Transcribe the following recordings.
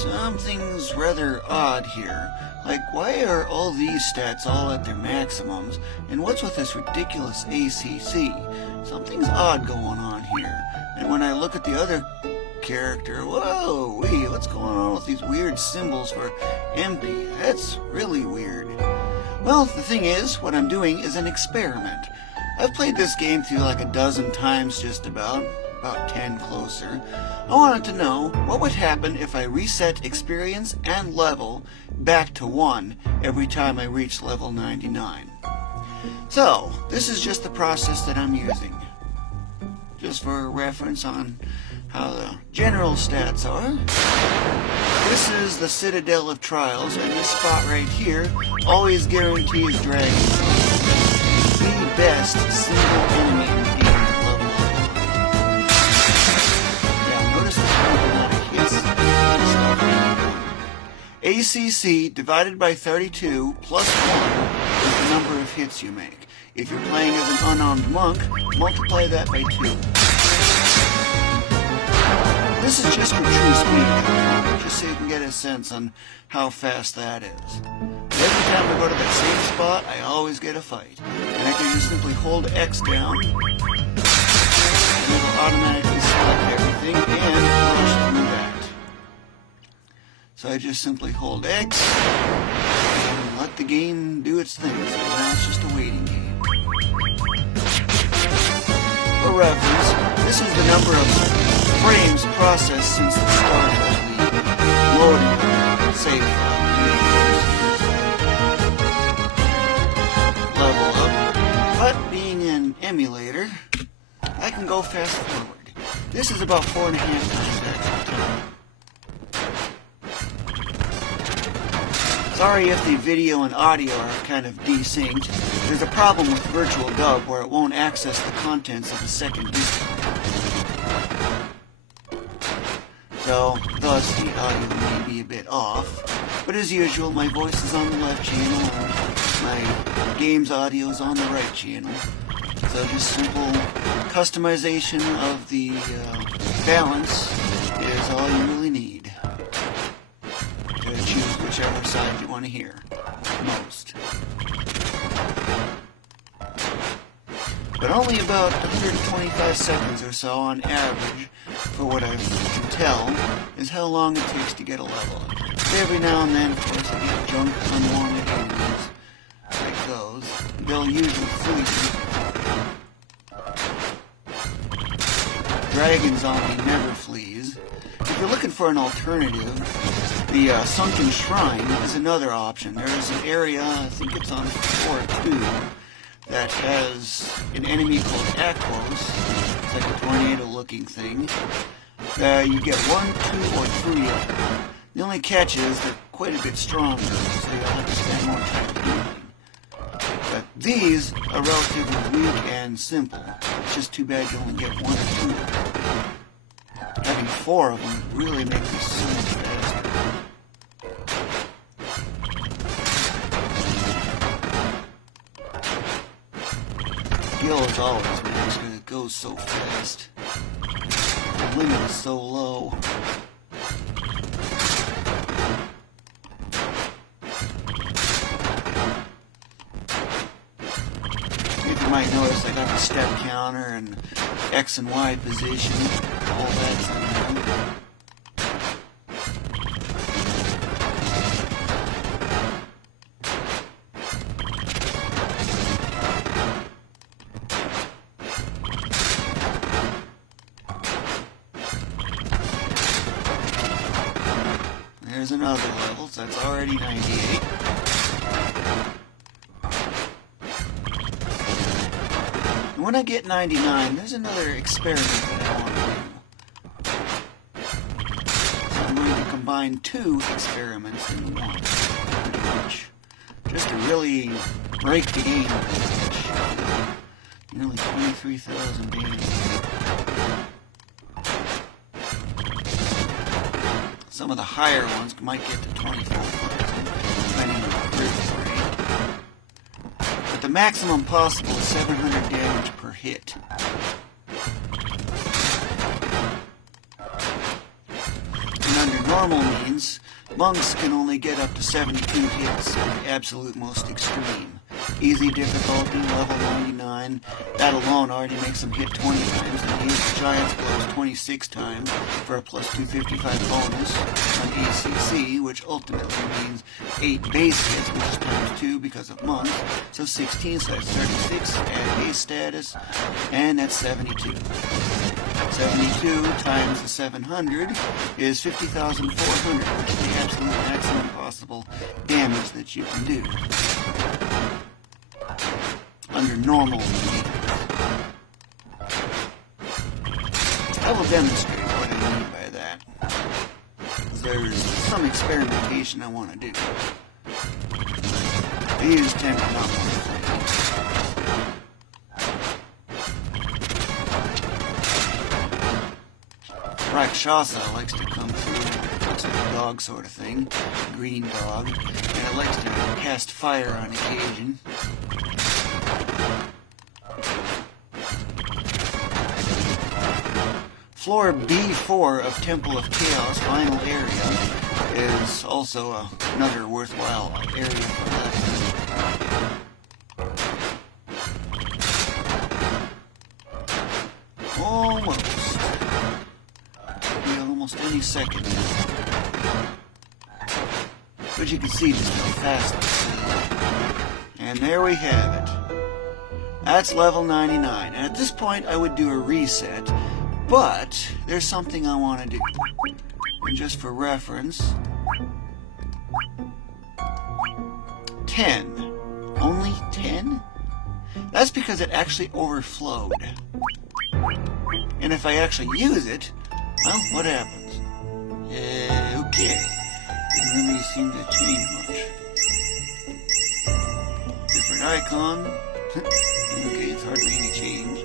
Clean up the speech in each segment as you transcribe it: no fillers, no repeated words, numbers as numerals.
Something's rather odd here. Like, why are all these stats all at their maximums? And what's with this ridiculous ACC? Something's odd going on here. And when I look at the other character, whoa, what's going on with these weird symbols for MP? That's really weird. Well, the thing is, what I'm doing is an experiment. I've played this game through like a dozen times just about 10 closer. I wanted to know what would happen if I reset experience and level back to 1 every time I reach level 99. So, this is just the process that I'm using. Just for reference on how the general stats are. This is the Citadel of Trials, and this spot right here always guarantees dragon. The best single enemy in the game to level up. Yeah, notice there's not a hits. ACC divided by 32 plus 1 is the number of hits you make. If you're playing as an unarmed monk, multiply that by 2. This is just for true speed, just so you can get a sense on how fast that is. But every time I go to that same spot, I always get a fight. And I can just simply hold X down, and it'll automatically select everything and rush through that. So I just simply hold X, and let the game do its thing. So now it's just a waiting game. For reference, this is the number of frames processed since the start of the loading save file. Level up. But being an emulator, I can go fast forward. This is about 4.5 times extra time. Sorry if the video and audio are kind of desynced. There's a problem with Virtual Dub where it won't access the contents of the second disc. So, thus the audio may be a bit off. But as usual, my voice is on the left channel and my game's audio is on the right channel. So just simple customization of the balance is all you really need to choose whichever side you want to hear most. But only about 125 seconds or so on average, for what I can tell, is how long it takes to get a level. Every now and then, of course, I get junk unwanted enemies, like those. They'll usually flee. Dragon Zombie never flees. If you're looking for an alternative, the Sunken Shrine is another option. There is an area, I think it's on 4-2, that has an enemy called aquos. It's like a tornado-looking thing. You get 1, 2, or 3 of them. The only catch is they're quite a bit stronger, so you'll have to spend more time healing. But these are relatively weak and simple. It's just too bad you only get 1 or 2 of them. Having 4 of them really makes this so much faster. Skill is always nice because it goes so fast. The limit is so low. If you might notice, I got the step counter and X and Y position. All that's in there. There's another level, so that's already 98. And when I get 99, there's another experiment that I want to do. So I'm going to combine 2 experiments in one, pretty much. Just to really break the game. Nearly 23,000 damage. Some of the higher ones might get to 24,000, depending on the grip rate. But the maximum possible is 700 damage per hit. And under normal means monks can only get up to 72 hits at the absolute most extreme. Easy difficulty, level 99. That alone already makes them hit 20 times. They use the Giant's Blows 26 times for a plus 255 bonus on ACC, which ultimately means 8 base hits, which is times 2 because of monks. So 16, so that's 36, add base status, and that's 72. 72 times the 700 is 50,400, which is the absolute maximum possible damage that you can do under normal conditions. I will demonstrate what I mean by that. There's some experimentation I want to do. I use 10 to not one. Rakshasa likes to come through. Looks like a dog sort of thing. A green dog. And it likes to cast fire on occasion. Floor B4 of Temple of Chaos, final area, is also another worthwhile area for leveling. Almost any second now. But you can see just how fast this is. And there we have it. That's level 99. And at this point I would do a reset. But there's something I want to do. And just for reference, 10. Only 10? That's because it actually overflowed. And if I actually use it, well, what happens? Okay. Doesn't really seem to change much. Different icon. Okay, it's hardly any change.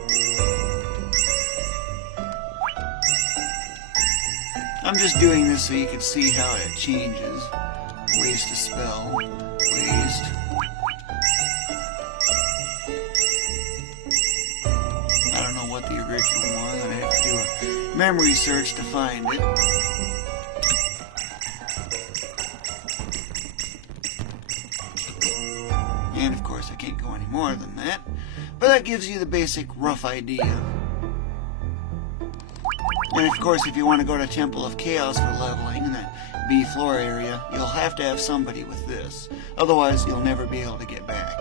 I'm just doing this so you can see how it changes. Waste a spell. Waste. I don't know what the original was. I have to do a memory search to find it. And of course I can't go any more than that. But that gives you the basic rough idea. And of course, if you want to go to Temple of Chaos for leveling in that B floor area, you'll have to have somebody with this. Otherwise, you'll never be able to get back.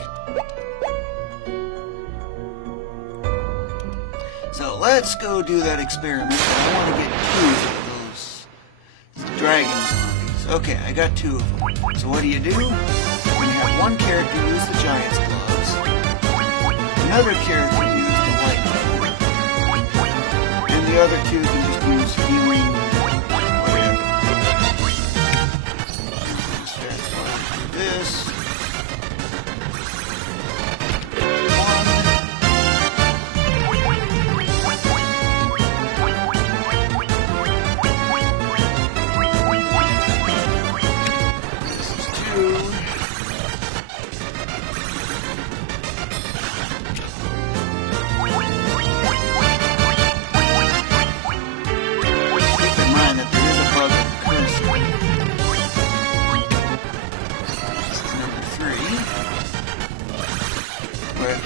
So let's go do that experiment. I want to get 2 of those dragon zombies. Okay, I got 2 of them. So what do? When you have one character use the Giant's Gloves, another character use the lightning, and the other 2 can just use healing, whatever. That's why I do this.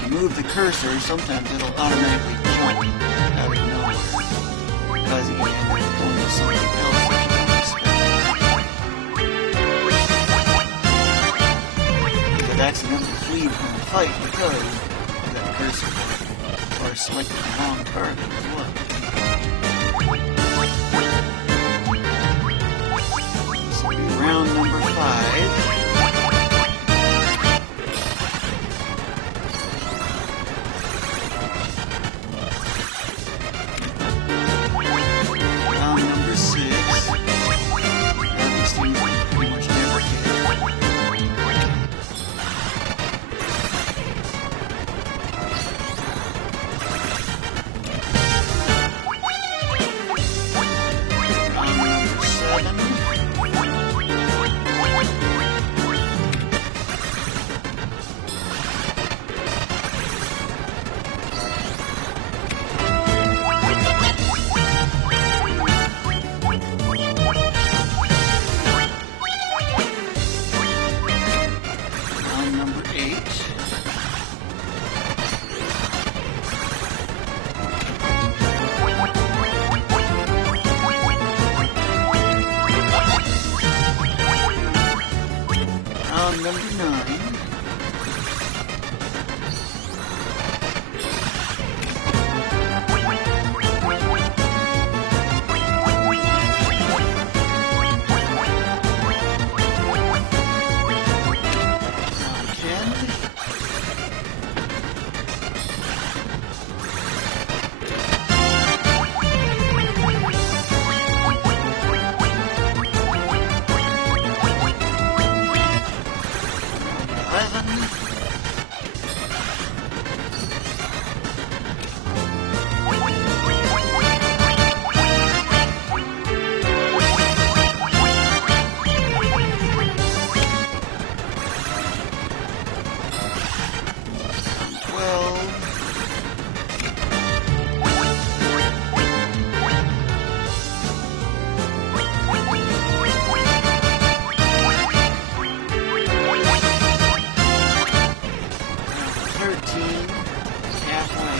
Move the cursor, sometimes it'll automatically jump out of nowhere, causing you to end up going to something else that you don't expect. You could accidentally flee from the fight because of that cursor, or selected the wrong target as well. This will be round number 5. 14, halfway.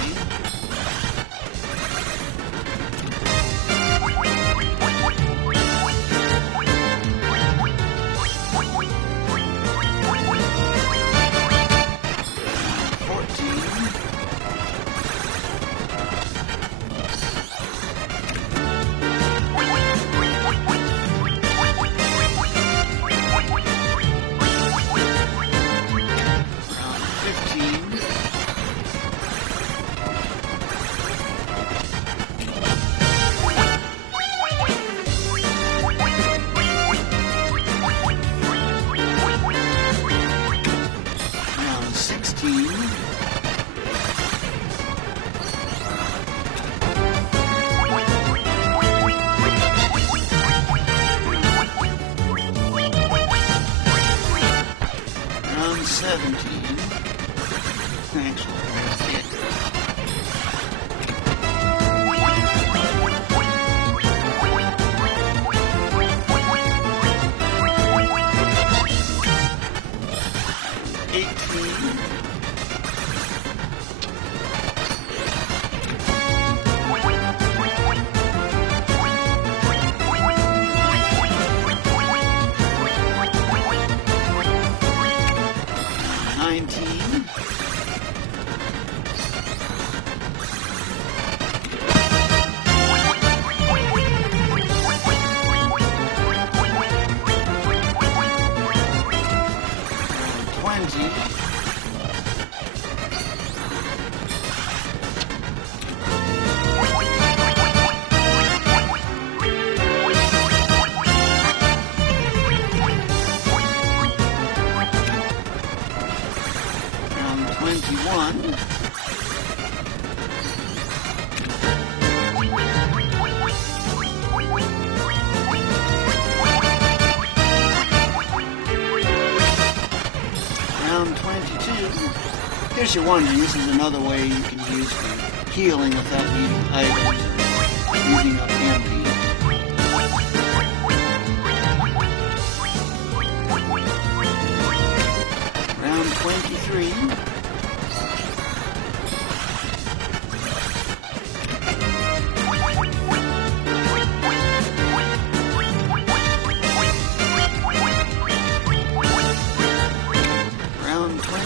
Round 17. Actually, that's it. Round 22. In case you're wondering, this is another way you can use for healing without needing items or using up MP. Round 23. Round 24.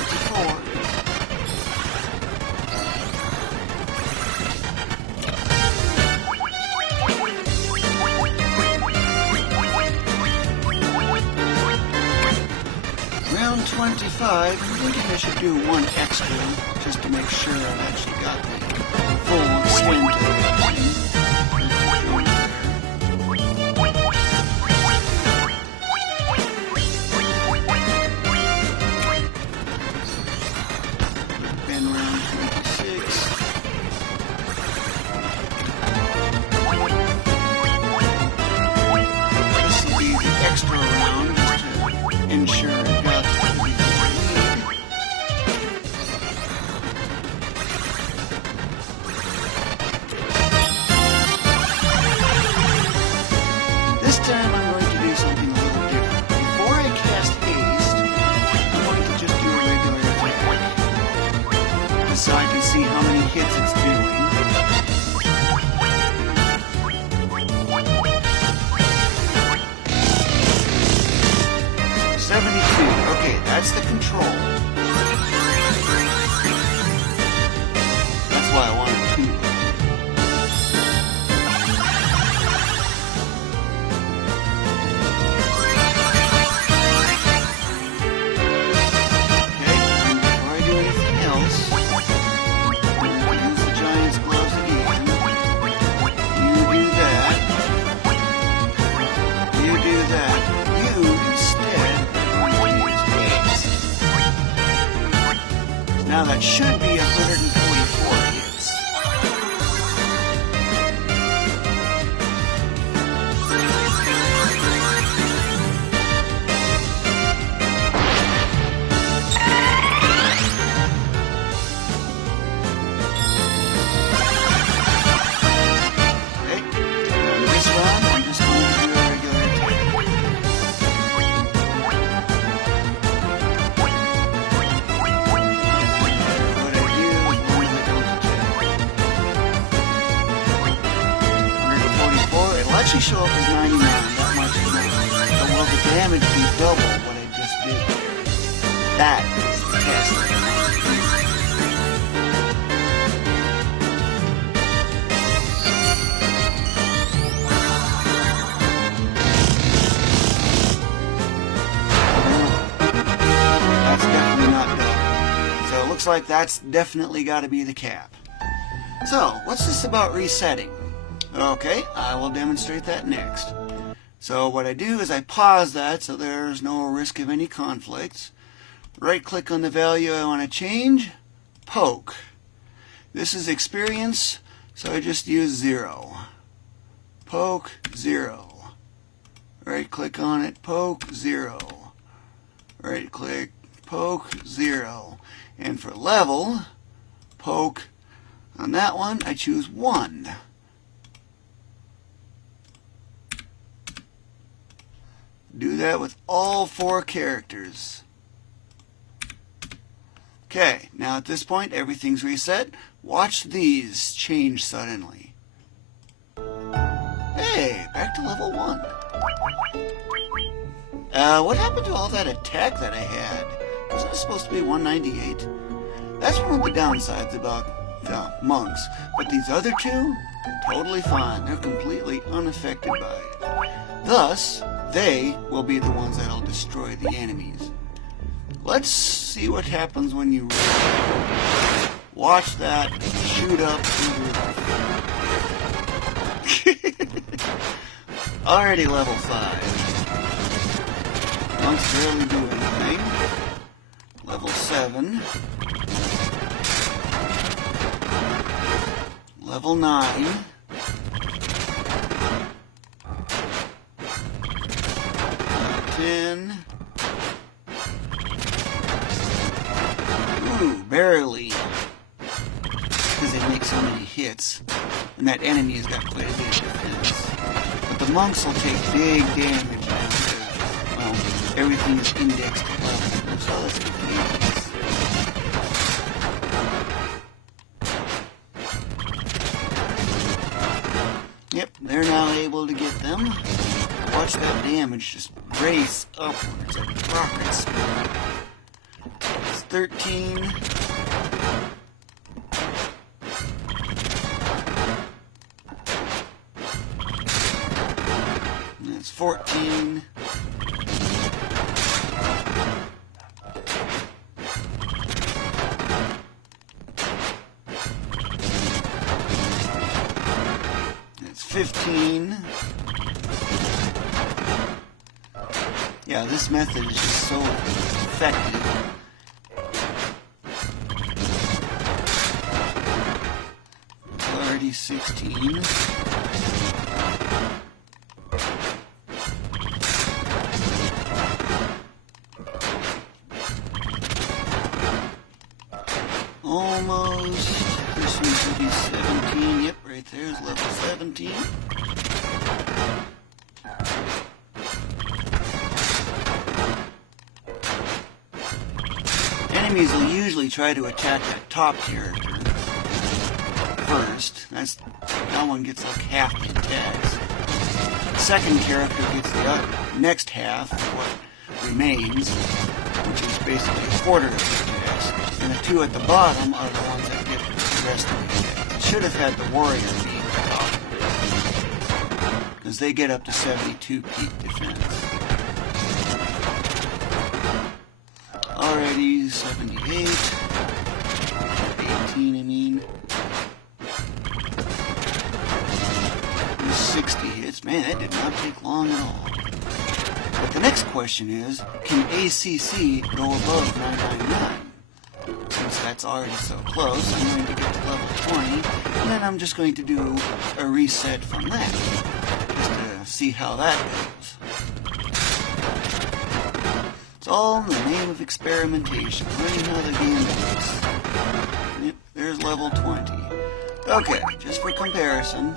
Round 25, I'm thinking I should do one extra just to make sure I've actually got the full extent of it. Then round 26. This will be the extra round just to ensure I've got everything I need. This time I'm going to do something a little different. Before I cast haste, I'm going to just do a regular attack, just so I can see how many hits it's doing. 72. Okay, that's the control. That's why I wanted 2. Okay, and before I do anything else, I'm going to use the giant's gloves again. You do that. You do that. You instead are going to use haste. Now that should be 144 hits. Okay, in this round I'm just going to do a regular attack. What actually show up as 99, that much is not. But will the damage be double what I just did there? That is the test. That's definitely not double. So it looks like that's definitely got to be the cap. So, what's this about resetting? Okay, I will demonstrate that next. So what I do is I pause that so there's no risk of any conflicts. Right click on the value I want to change, poke. This is experience, so I just use 0. Poke 0. Right click on it, poke 0. Right click, poke 0. And for level, poke. On that one, I choose 1. Do that with all 4 characters. Okay, now at this point, everything's reset. Watch these change suddenly. Hey, back to level 1. What happened to all that attack that I had? Wasn't it supposed to be 198? That's one of the downsides about the monks, but these other two, totally fine. They're completely unaffected by it. Thus, they will be the ones that'll destroy the enemies. Let's see what happens when you watch that shoot up through the already level 5. Monks barely do anything. Level 7. Level 9. Level 10. Ooh, barely. Because they make so many hits. And that enemy has got quite a bit of defense. But the monks will take big damage now. Well, everything is indexed to level. So let's get the enemies. Yep, they're now able to get them. Watch that damage just race upwards like a rocket speed. It's 13. That's 14. That's 15. Yeah, this method is just so effective. It's already 16. Almost. This one should be 17. Yep, right there's level 17. Enemies will usually try to attack that top character first. That one gets like half the attacks. Second character gets the other next half of what remains, which is basically a quarter of the attacks. And the two at the bottom are the ones that get the rest of the attacks. It should have had the warrior be the top, because they get up to 72 peak defense. Already 78, 18 I mean. 60 hits. Man, that did not take long at all. But the next question is, can ACC go above 999? Since that's already so close, I'm going to get to level 20, and then I'm just going to do a reset from that, just to see how that goes. It's all in the name of experimentation, learning how the game works. Yep, there's level 20. Okay, just for comparison.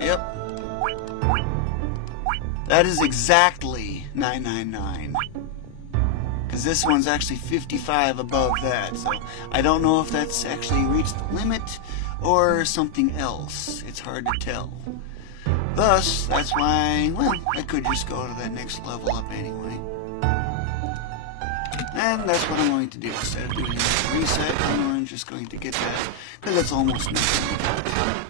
Yep. That is exactly 999. Because this one's actually 55 above that, so I don't know if that's actually reached the limit or something else. It's hard to tell. Thus, that's why, well, I could just go to that next level up anyway. And that's what I'm going to do. Instead of doing a reset, I'm just going to get that, because it's almost nothing.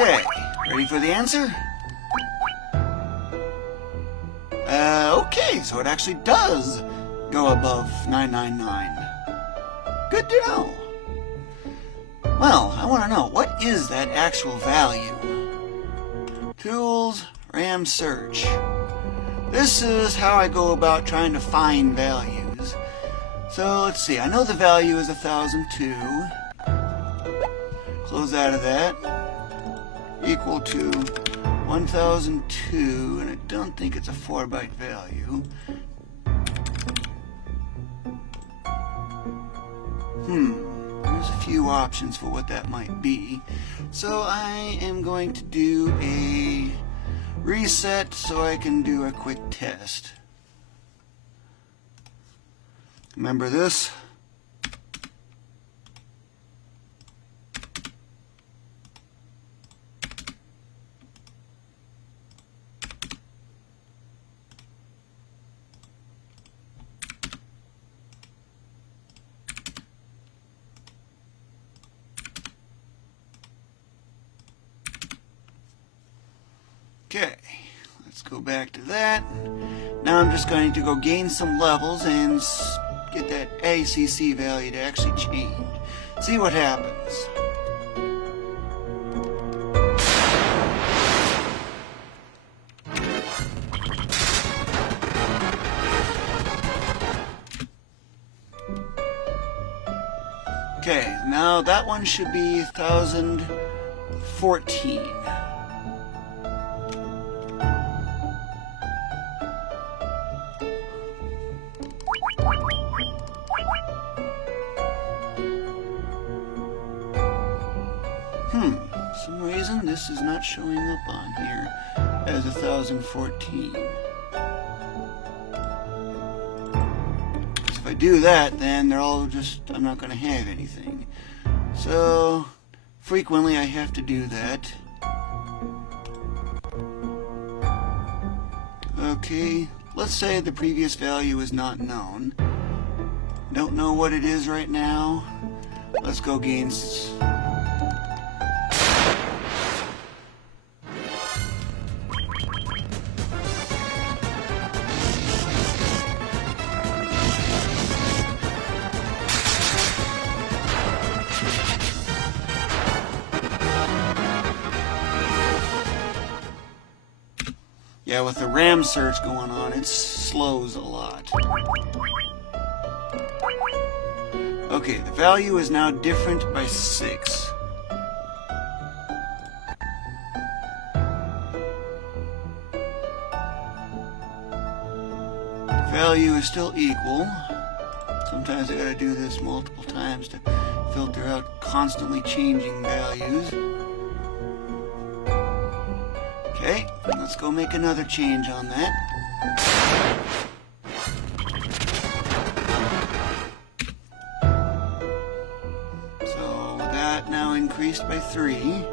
Okay, ready for the answer? Okay, so it actually does go above 999. Good to know. Well, I want to know, what is that actual value? Tools, RAM search. This is how I go about trying to find values. So let's see, I know the value is 1002. Close out of that. Equal to 1002, and I don't think it's a 4-byte value. There's a few options for what that might be. So I am going to do a reset so I can do a quick test. Remember this? Okay, let's go back to that. Now I'm just going to go gain some levels and get that ACC value to actually change. See what happens. Okay, now that one should be 1014. For some reason this is not showing up on here as 1014. If I do that, then they're all just, I'm not going to have anything. So frequently I have to do that. Okay, let's say the previous value is not known. Don't know what it is right now. Let's go gain. Yeah, with the RAM search going on, it slows a lot. Okay, the value is now different by 6. The value is still equal. Sometimes I gotta do this multiple times to filter out constantly changing values. Okay, let's go make another change on that. So that now increased by 3.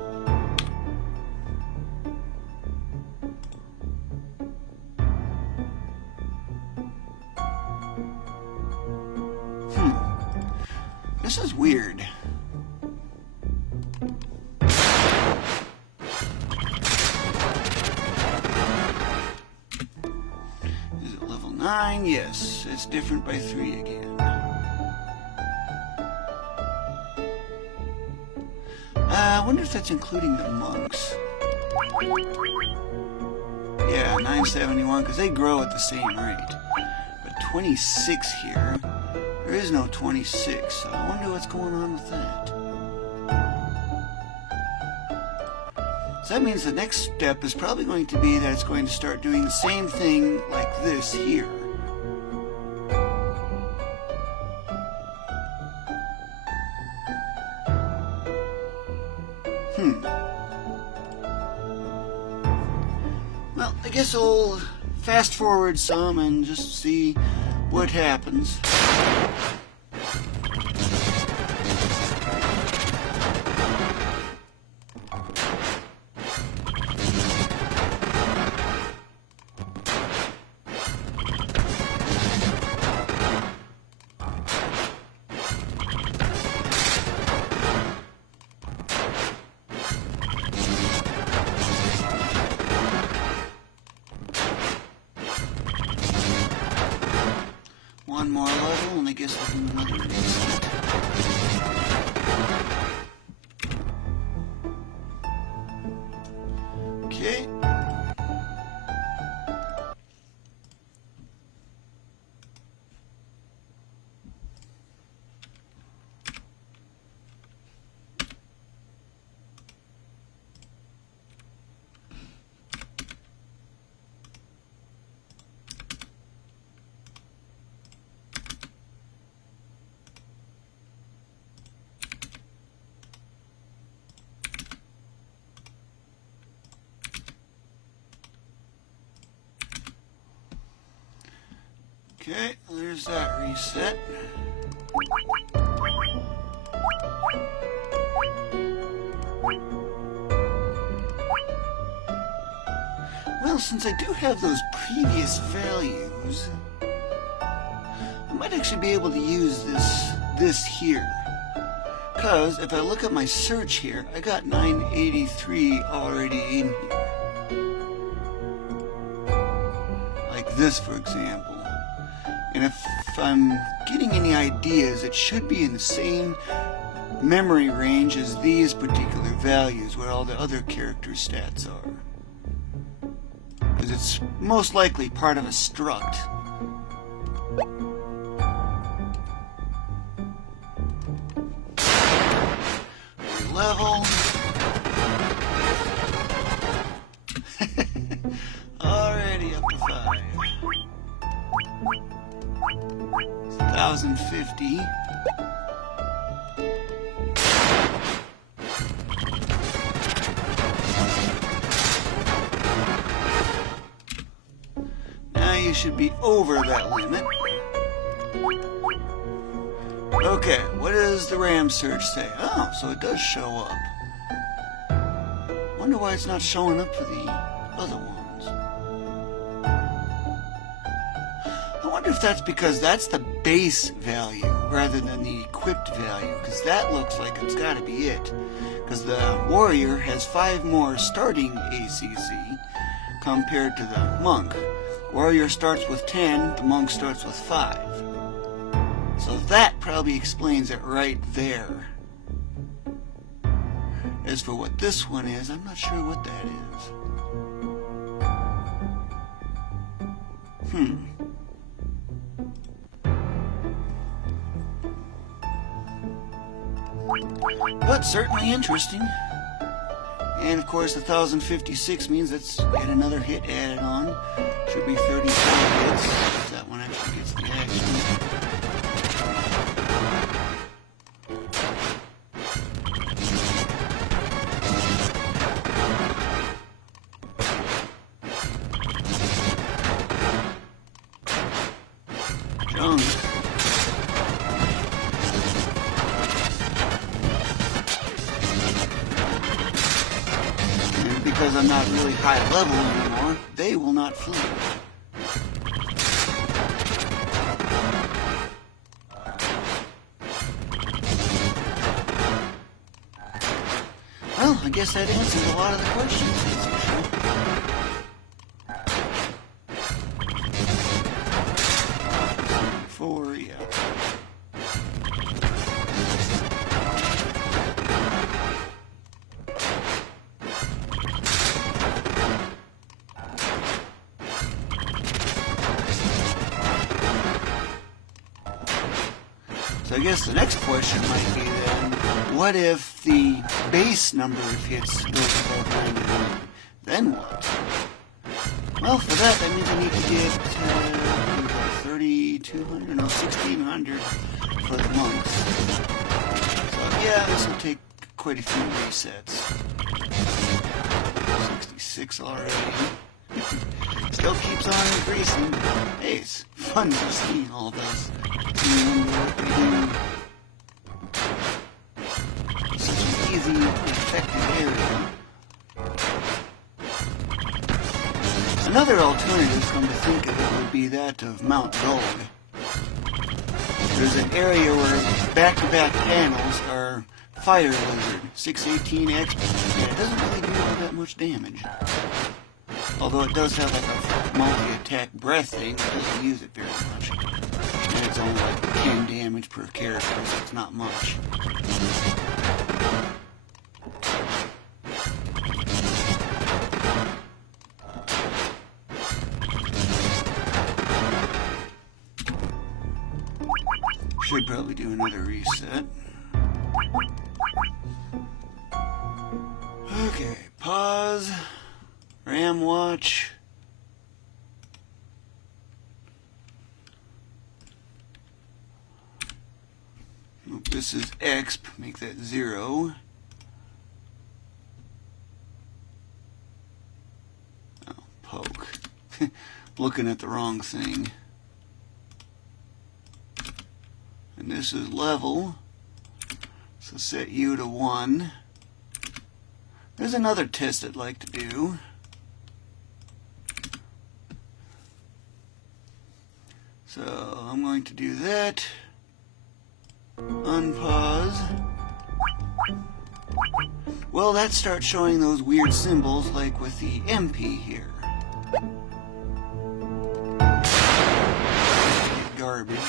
This is weird. Is it level 9? Yes, it's different by 3 again. I wonder if that's including the monks. Yeah, 971, because they grow at the same rate. But 26 here, there is no 26, so I wonder what's going on with that. So that means the next step is probably going to be that it's going to start doing the same thing like this here. I guess I'll fast forward some and just see what happens. One more level, and I guess I'll do another reset. Okay. Okay, there's that reset. Well, since I do have those previous values, I might actually be able to use this here. Because if I look at my search here, I got 983 already in here. Like this, for example. And if I'm getting any ideas, it should be in the same memory range as these particular values, where all the other character stats are. Because it's most likely part of a struct. Level. Already up to 5. 1050. Now you should be over that limit. Okay, what does the RAM search say? Oh, so it does show up. Wonder why it's not showing up for the other ones. I wonder if that's because that's the base value rather than the equipped value, because that looks like it's got to be it. Because the warrior has 5 more starting ACC compared to the monk. Warrior starts with 10, the monk starts with 5. So that probably explains it right there. As for what this one is, I'm not sure what that is. But certainly interesting. And of course, 1056 means that's yet another hit added on. Should be 34 hits if that one actually gets the action. And because I'm not really high level anymore, they will not flee. Well, I guess that answers a lot of the questions, that's for sure. Yeah. So I guess the next question might be then, what if the base number of hits goes above 99? Then what? Well, for that means I need to get 3,200, no, 1,600 for the monks. So yeah, this will take quite a few resets. 66 already. Still keeps on increasing. Hey, it's fun to see all this. And what we do. Such an easy, effective area. Another alternative, come to think of it, would be that of Mount Gulg. There's an area where back-to-back panels are Fire Lizard, 618X, and it doesn't really do all that much damage. Although it does have like a multi-attack breath thing, it doesn't use it very much. And it's only like 10 damage per character, so it's not much. Should probably do another reset. Okay, pause. RAM watch. Nope, this is exp. Make that 0. Oh, poke. Looking at the wrong thing. And this is level. So set U to 1. There's another test I'd like to do. So I'm going to do that. Unpause. Well, that starts showing those weird symbols like with the MP here. Garbage.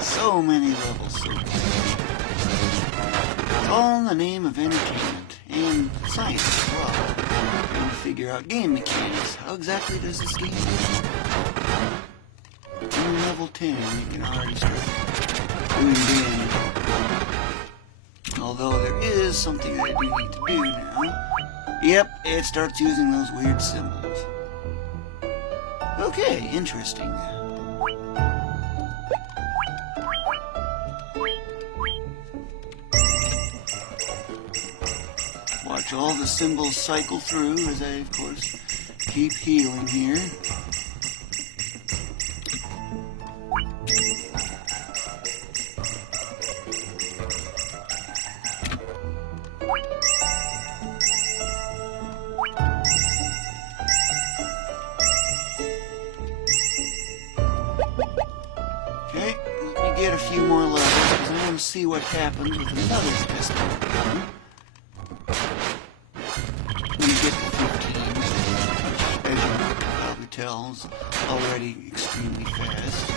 So many levels. It's all in the name of entertainment and science as well. Trying to figure out game mechanics. How exactly does this game work? In level 10, you can already start doing damage. Although there is something that I do need to do now. Yep, it starts using those weird symbols. Okay, interesting. Watch all the symbols cycle through as I, of course, keep healing here. Okay, let me get a few more levels because I want to see what happens with another test. When you get to 15, which, as you can probably tell, is already extremely fast.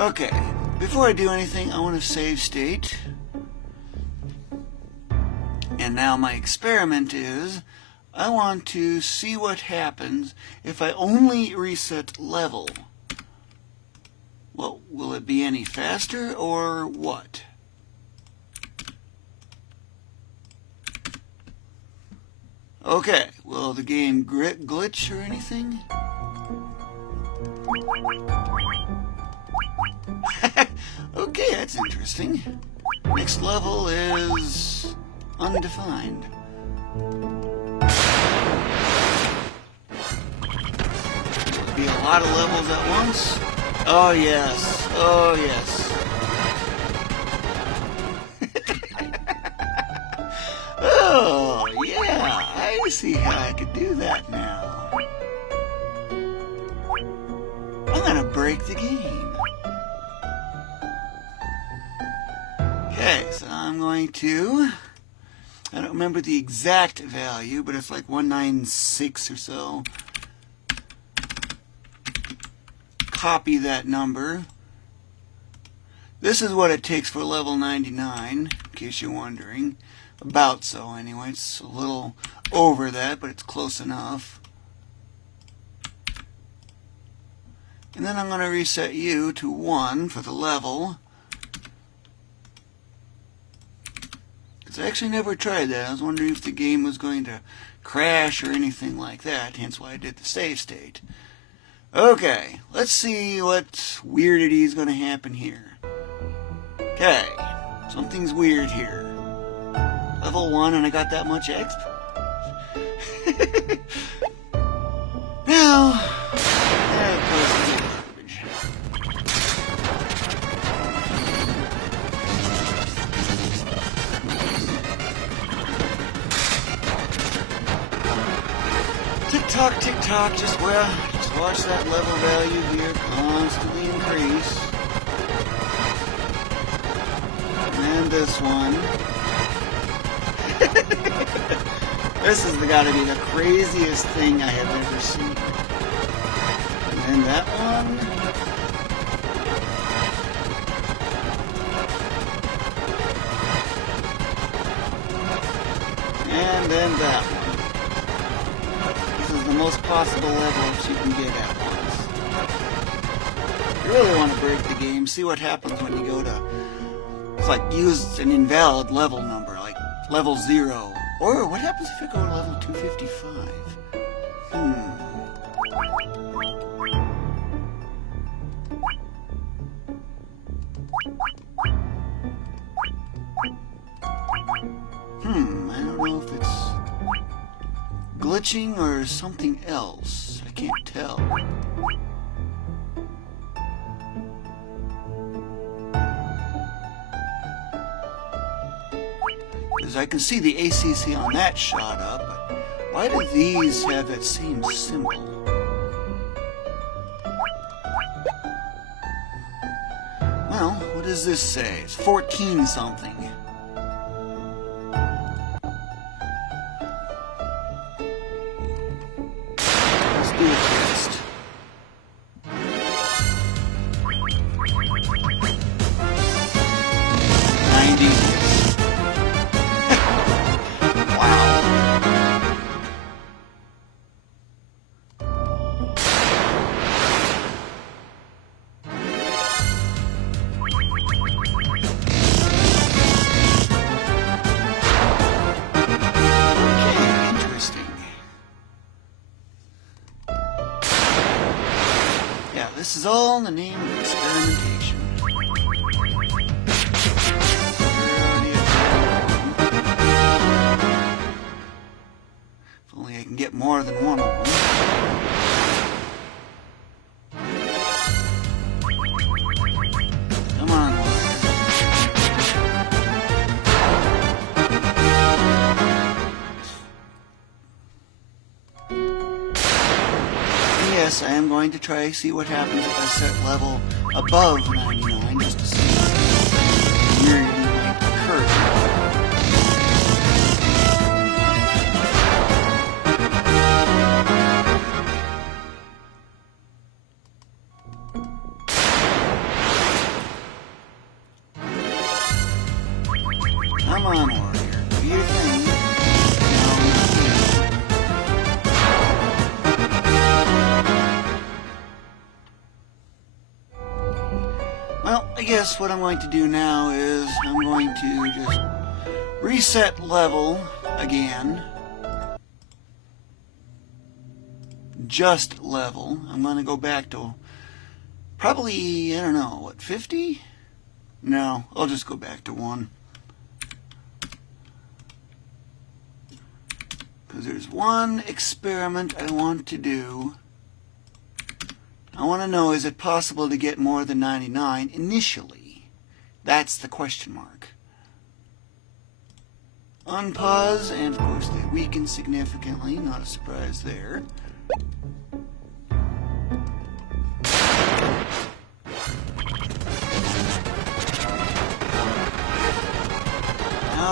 Okay, before I do anything, I want to save state. And now my experiment is, I want to see what happens if I only reset level. Well, will it be any faster or what? Okay, will the game glitch or anything? Okay, that's interesting. Next level is undefined. There'll be a lot of levels at once. Oh yes, oh yes. Oh yeah, I see how I could do that now. I'm gonna break the game. Okay, so I'm going to, I don't remember the exact value, but it's like 196 or so. Copy that number. This is what it takes for level 99, in case you're wondering. About so, anyway. It's a little over that, but it's close enough. And then I'm going to reset you to 1 for the level. Because I actually never tried that. I was wondering if the game was going to crash or anything like that, hence why I did the save state. Okay, let's see what weirdity is going to happen here. Okay, something's weird here. Level 1 and I got that much exp? Now, of course, it's garbage. Tick-tock, tick-tock, just watch that level value here constantly increase. And this one. This has got to be the craziest thing I have ever seen. And then that one. And then that one. This is the most possible level-ups you can get at once. You really want to break the game, see what happens when you go to, it's like use an invalid level number, like level 0. Or what happens if you go to level 255? I don't know if it's glitching or something else. I can't tell. Because I can see the ACC on that shot up, but why do these have that same symbol? Well, what does this say? It's 14 something. Let's do a test. This is all in the name of experimentation. If only I can get more than one of them. Come on, yes, I am going to try see what happens if I set level above 99 just to see if weirdity might occur. Come on, warrior, do your thing. Well, I guess what I'm going to do now is I'm going to just reset level again. Just level. I'm going to go back to probably, I don't know, what, 50? No, I'll just go back to 1. Because there's one experiment I want to do. I want to know, is it possible to get more than 99 initially? That's the question mark. Unpause, and of course they weaken significantly, not a surprise there.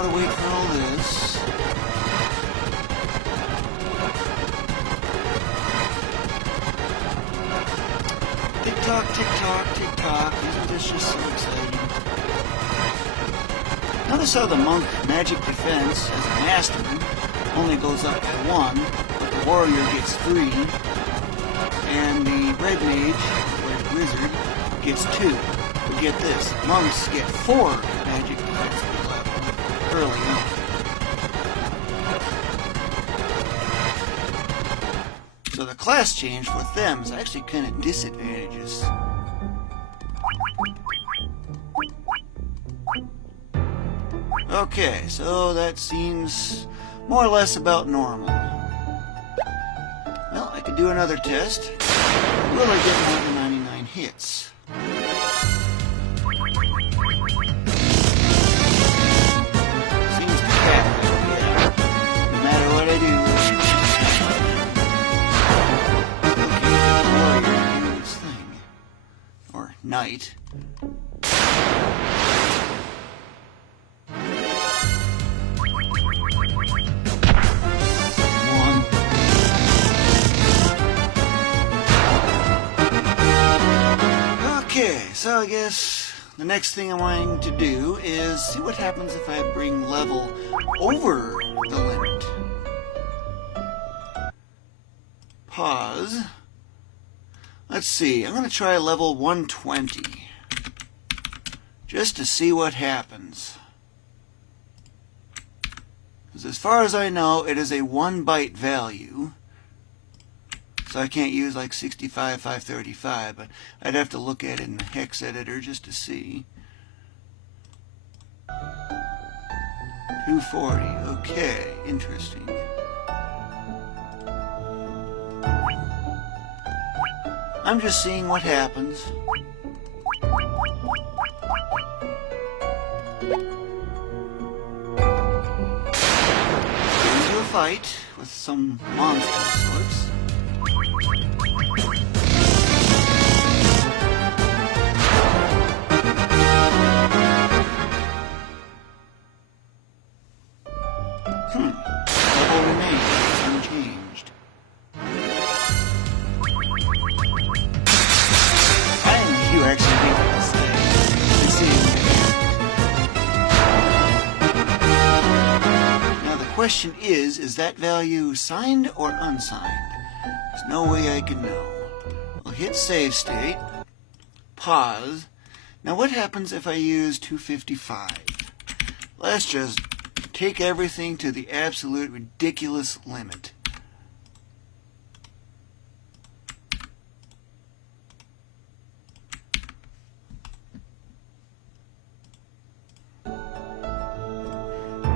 gotta wait for all this. Tick-tock, tick-tock, tick-tock. Isn't this just so exciting? Notice how the monk magic defense as a master only goes up by 1, but the warrior gets 3, and the red mage, or wizard, gets 2. But get this, monks get 4 magic defense per level early on. So the class change for them is actually kind of disadvantageous. Okay, so that seems more or less about normal. Well, I could do another test. Will I get more than 99 hits? Seems to happen, yeah. No matter what I do. Okay, warrior do its thing. Or knight. Okay, so I guess the next thing I'm wanting to do is see what happens if I bring level over the limit. Pause. Let's see, I'm going to try level 120. Just to see what happens. Because as far as I know, it is a 1 byte value. So I can't use like 65, 535, but I'd have to look at it in the hex editor just to see. 240, okay, interesting. I'm just seeing what happens. Get into a fight with some monster of sorts. Level remains unchanged. Finally, you actually beat what I say. Now the question is that value signed or unsigned? There's no way I can know. I'll hit save state, pause. Now what happens if I use 255? Let's just take everything to the absolute ridiculous limit.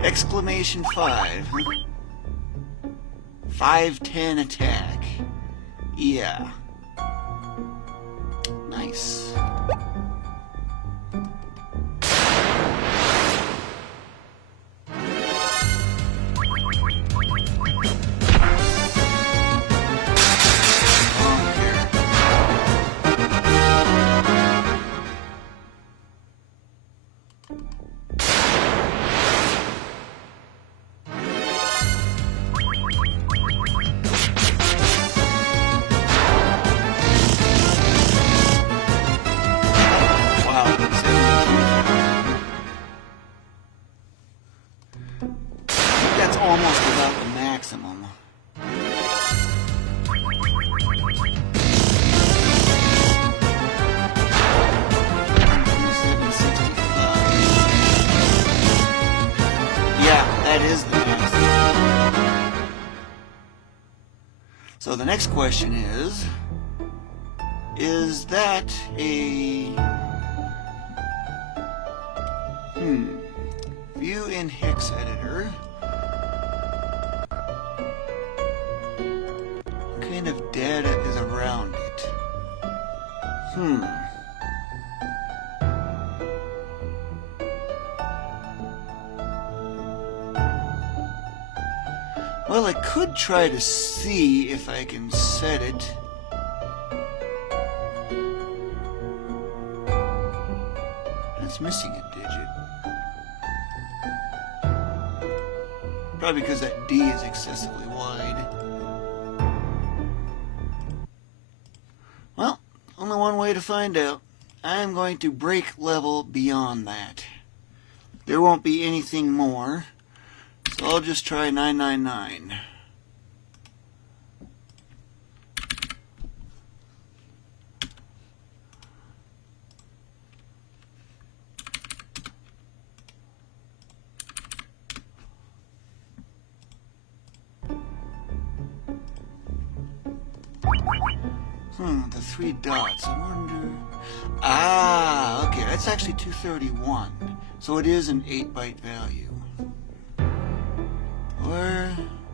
Exclamation 5. 510 attack. Yeah. Nice. Almost about the maximum. Yeah, that is the maximum. So the next question is that a view in hex editor? What kind of data is around it? Well, I could try to see if I can set it. That's missing a digit. Probably because that D is excessively wide. Well, only one way to find out. I'm going to break level beyond that. There won't be anything more, so I'll just try 999. The 3 dots. I wonder... Ah, okay, that's actually 231. So it is an 8-byte value. Or,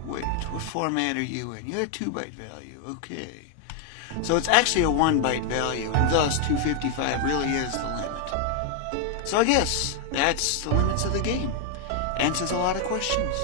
wait, what format are you in? You're a 2-byte value, okay. So it's actually a 1-byte value, and thus 255 really is the limit. So I guess that's the limits of the game. Answers a lot of questions.